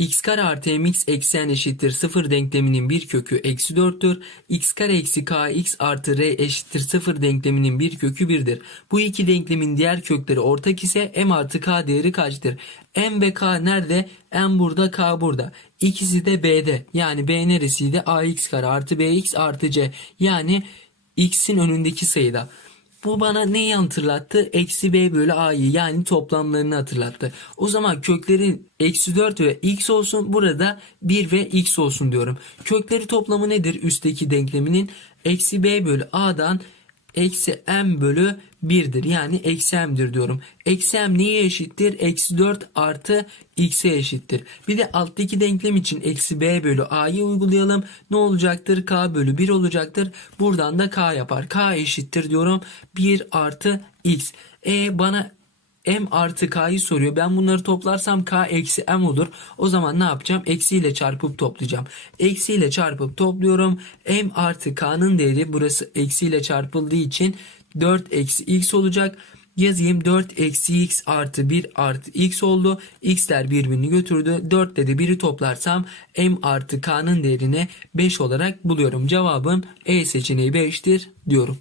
x kare artı mx eksi n eşittir 0 denkleminin bir kökü eksi 4'tür. x kare eksi kx artı r eşittir 0 denkleminin bir kökü 1'dir. Bu iki denklemin diğer kökleri ortak ise m artı k değeri kaçtır? m ve k nerede? m burada k burada. İkisi de b'de. Yani b neresiydi? ax kare artı bx artı c. Yani x'in önündeki sayıda. Bu bana neyi hatırlattı? Eksi b bölü a'yı yani toplamlarını hatırlattı. O zaman köklerin eksi 4 ve x olsun. Burada 1 ve x olsun diyorum. Kökleri toplamı nedir? Üstteki denkleminin eksi b bölü a'dan eksi m bölü 1'dir. Yani eksi m'dir diyorum. Eksi m neye eşittir? Eksi 4 artı x'e eşittir. Bir de alttaki denklem için eksi b bölü a'yı uygulayalım. Ne olacaktır? k bölü 1 olacaktır. Buradan da k yapar. k eşittir diyorum. 1 artı x. E bana m artı k'yı soruyor. Ben bunları toplarsam k eksi m olur. O zaman ne yapacağım? Eksiyle çarpıp toplayacağım. Eksiyle çarpıp topluyorum. m artı k'nın değeri burası eksiyle çarpıldığı için 4 eksi x olacak. Yazayım 4 eksi x artı 1 artı x oldu. x'ler birbirini götürdü. 4 de 1'i toplarsam m artı k'nın değerini 5 olarak buluyorum. Cevabım E seçeneği 5'tir diyorum.